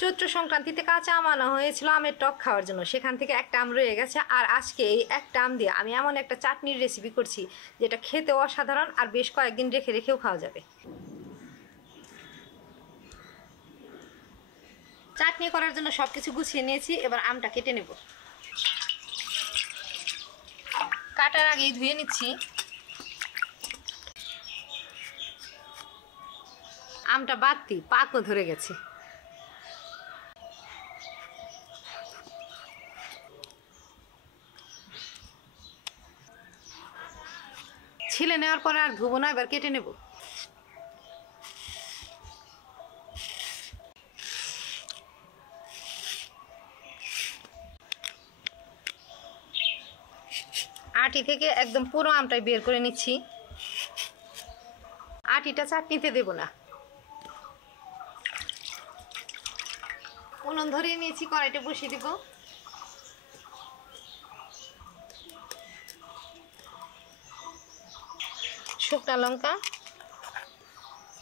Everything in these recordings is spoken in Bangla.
চৈত্র সংক্রান্তিতে কাঁচা আম আনা হয়েছিল আমের টক খাওয়ার জন্য, সেখান থেকে একটা আম রয়ে গেছে। আর আজকে এই একটা আম দিয়ে আমি এমন একটা চাটনির রেসিপি করছি যেটা খেতে অসাধারণ আর বেশ কয়েকদিন রেখে রেখেও খাওয়া যাবে। চাটনি করার জন্য সব কিছু গুছিয়ে নিয়েছি, এবার আমটা কেটে নেব। কাটার আগেই ধুয়ে নিচ্ছি। আমটা বাড়তি পাকও ধরে গেছে। ছিলে নেওয়ার পরে আর ধুবো না, এবার কেটে নেব। আটি থেকে একদম পুরো আমটাই বের করে নিচ্ছি। আটিটা চাটনিতে দেব না। উনুন ধরিয়ে নিয়েছি, কড়াইটা বসিয়ে দেব। শুকনা লঙ্কা,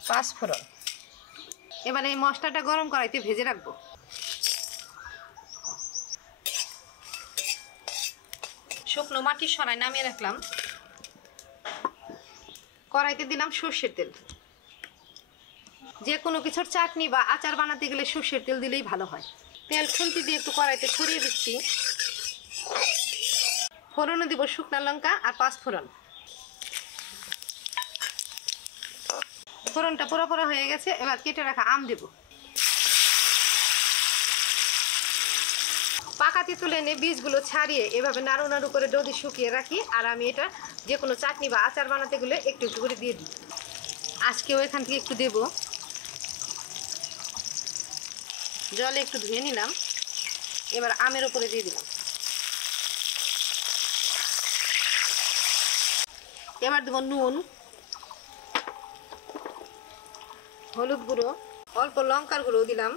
পাঁচফোড়ন। এবার এই মশলাটা গরম কড়াইতে ভেজে রাখবো। শুকনো মাটির সরাই নামিয়ে রাখলাম। কড়াইতে দিলাম সর্ষের তেল। যে কোনো কিছুর চাটনি বা আচার বানাতে গেলে সর্ষের তেল দিলেই ভালো হয়। তেল খুন্তি দিয়ে একটু কড়াইতে ছড়িয়ে দিচ্ছি। ফোড়নে দিব শুকনা লঙ্কা আর পাঁচফোড়ন। ফোড়নটা পোড়া পোড়া হয়ে গেছে, এবার কেটে রাখা আম দেব। পাকাতে তুলে এনে বীজগুলো ছাড়িয়ে এভাবে নাড়ু নাড়ু করে রোদে শুকিয়ে রাখি। আর আমি এটা যে কোনো চাটনি বা আচার বানাতে গেলে একটু একটু করে দিয়ে দিই। আজকেও এখান থেকে একটু দেব। জলে একটু ধুয়ে নিলাম, এবার আমের উপরে দিয়ে দিলাম। এবার দেবো নুন, হলুদ গুঁড়ো, অল্প লঙ্কার গুঁড়ো দিলাম।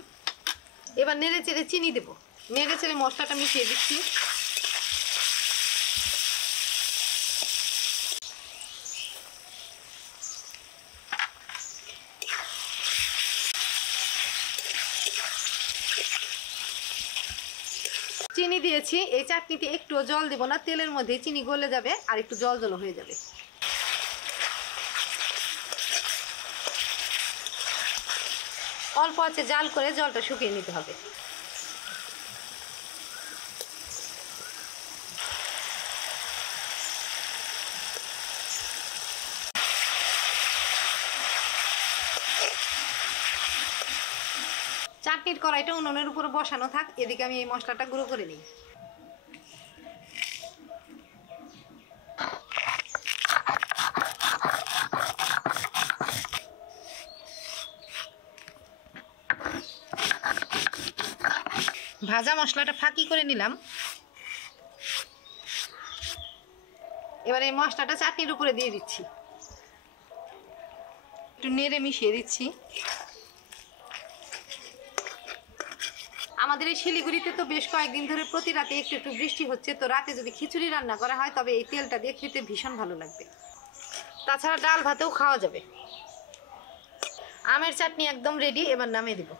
এবার নেড়ে চেড়ে চিনি দেবো। নেড়ে চেড়ে মশলাটা মিশিয়ে দিচ্ছি। চিনি দিয়েছি। এই চাটনিতে একটুও জল দেবো না, তেলের মধ্যে চিনি গলে যাবে আর একটু জল জল হয়ে যাবে। অল্প আছে জাল করে জলটা শুকিয়ে নিতে হবে। চাটনির কড়াইটা উনুনের উপরে বসানো থাক, এদিকে আমি এই মশলাটা গুঁড়ো করে নিই। ভাজা মশলাটা ফাঁকি করে নিলাম। এবার এই মশলাটা চাটনির উপরে দিয়ে দিচ্ছি। একটু নেড়ে মিশিয়ে দিচ্ছি। আমাদের এই শিলিগুড়িতে তো বেশ কয়েকদিন ধরে প্রতি রাতে একটু একটু বৃষ্টি হচ্ছে, তো রাতে যদি খিচুড়ি রান্না করা হয় তবে এই তেলটা দিয়ে খেতে ভীষণ ভালো লাগবে। তাছাড়া ডাল ভাতেও খাওয়া যাবে। আমের চাটনি একদম রেডি, এবার নামিয়ে দিব।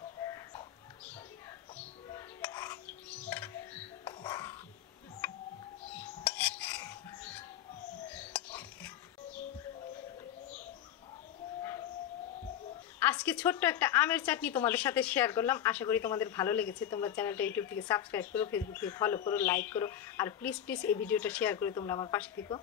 আজকে ছোট্ট একটা আমের চাটনি তোমাদের সাথে শেয়ার করলাম। আশা করি তোমাদের ভালো লেগেছে। তোমরা চ্যানেলটা ইউটিউব থেকে সাবস্ক্রাইব করো, ফেসবুক থেকে ফলো করো, লাইক করো, আর প্লিজ এই ভিডিওটা শেয়ার করে তোমরা আমার পাশে থেকো।